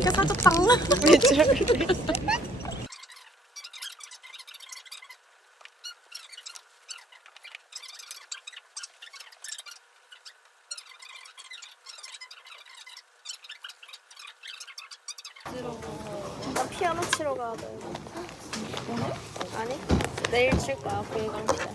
언니가 사줬다. 왜 저래? 나 피아노 치러 가야 돼. 오늘? 아니, 내일 칠 거야, 불광시대.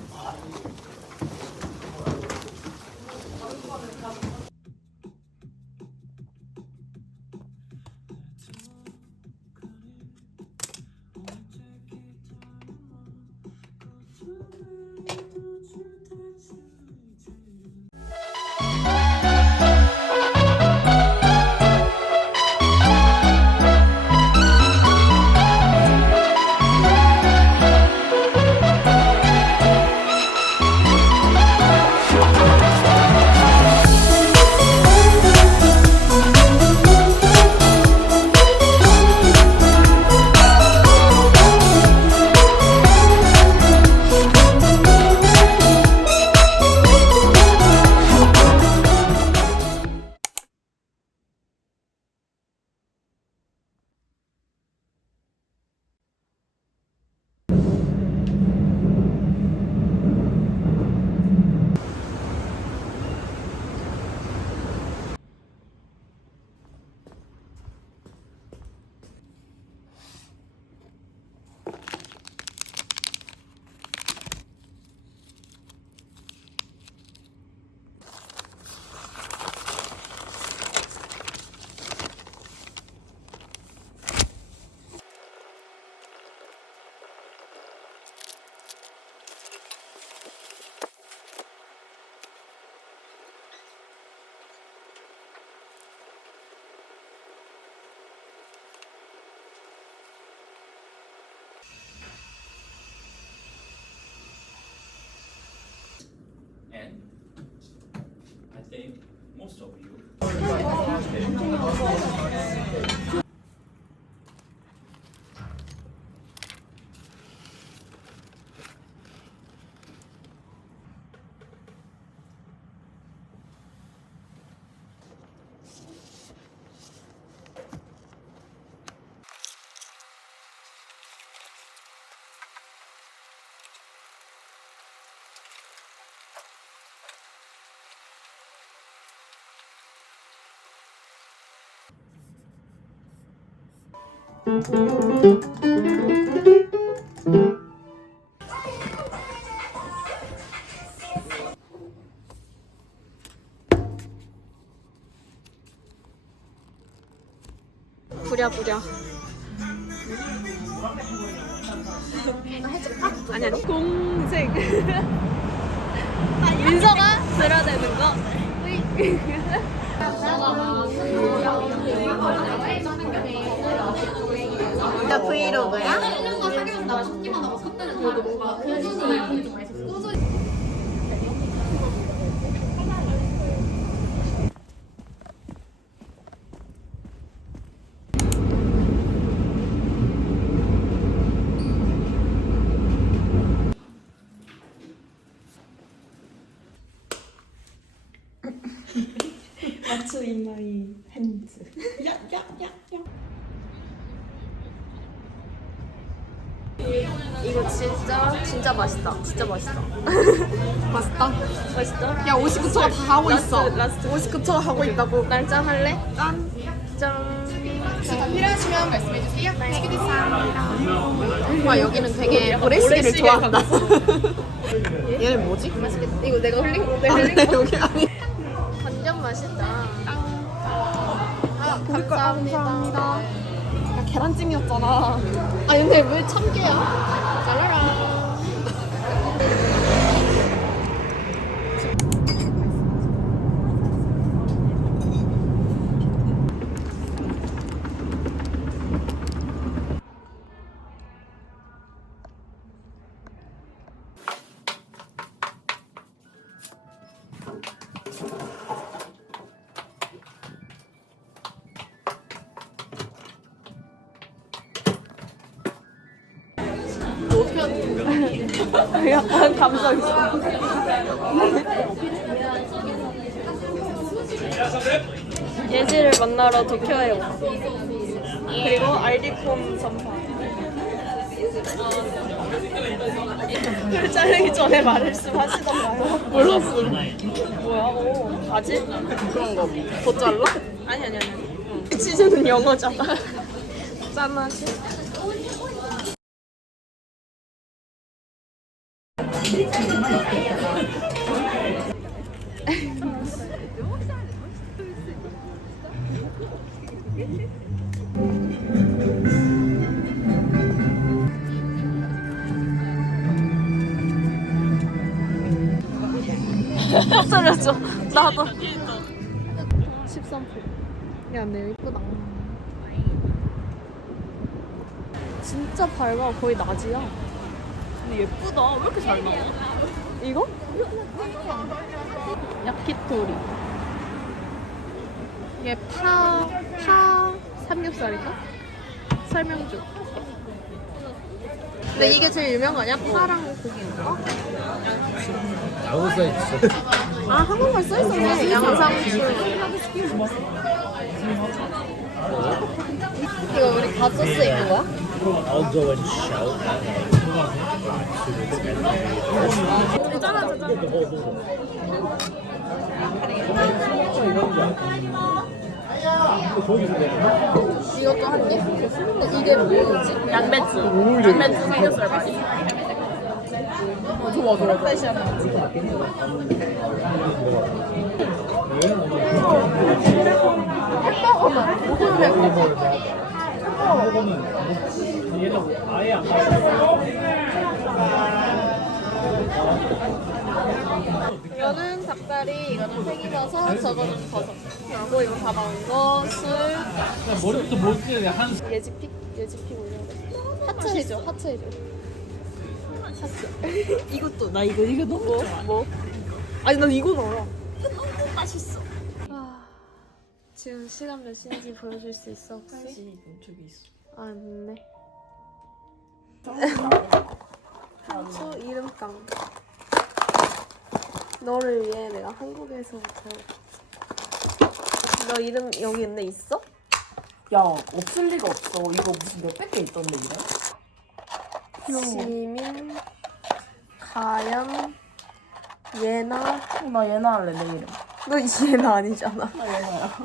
And I think most of you 부랴부랴. 아니 아니. 공생. 민서가 들어야 되는 거. 나 브이로그야? What's in my hands? 이거 진짜 맛있다. 진짜 맛있다. 맛있다. 맛있다? 야 59초가 다 하고 있어. 라스트. 59초가 하고 있다고. 날 짠 할래? 짠. 짠. 더 필요하시면 말씀해주세요. 와 여기는 되게 모래시계를 좋아한다. 얘는 뭐지? 맛있겠다. 이거 내가 흘린 거. 여기 아니. 완전 맛있다. 감사합니다. 야 계란찜이었잖아. 아 근데 왜 참깨야? 잘라라. 약간 감성 있어. 예지를 만나러 도쿄에 왔어. 그리고 알디콤 전파. 글 자르기 전에 말씀하시던가요? 몰랐어. 뭐야? 오, 바지? 그런 거. 더 잘라? 아니. 치즈는 영어잖아. 짠하지? 터뜨려줘. 나도. 13%. 야, 근데 이쁘다. 진짜 밝아. 거의 낮이야. 근데 예쁘다. 왜 이렇게 잘 나와? 이거? 야키토리. 이게 파 삼겹살인가? 설명 좀. 근데 이게 제일 유명한 거 아니야? 파랑 고기인가? 아무 써 있어. 아, 한국말 써있었네. 양상추. 이거 우리 갓소스 있는 거야? I'll go and shout. 이것도 한 개? 이게 뭐지? 양배추. 양배추 삼겹살 맛이. 좋아. 이거는 닭다리, 이거는 팽이버섯, 저거는 버섯. 그리고 이거 다 나온 거, 술, 머리부터 못쓰네 한. 예지픽 올려야 하트 해줘, 하트 해줘. 하트. 이것도 나 이거 너무 좋아. 뭐? 아니, 난 이거 넣어. 너무 맛있어. 지금 시간 몇 시인지 보여줄 수 있어, 혹시? 저기 있어. 아, 네. 한초 이름깡. 너를 위해 내가 한국에서부터. 너 이름 여기 근데 있어? 야, 없을 리가 없어. 이거 무슨 몇백 개 있던데, 이래? 지민, 가연, 예나. 나 얘나 할래, 내 이름. 너 예나 아니잖아. 나 얘나야.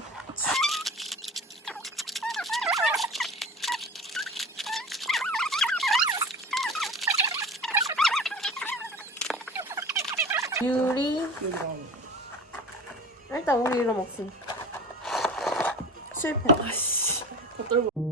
유리. 일단 우리 이름 없음. 실패. 더 떨고.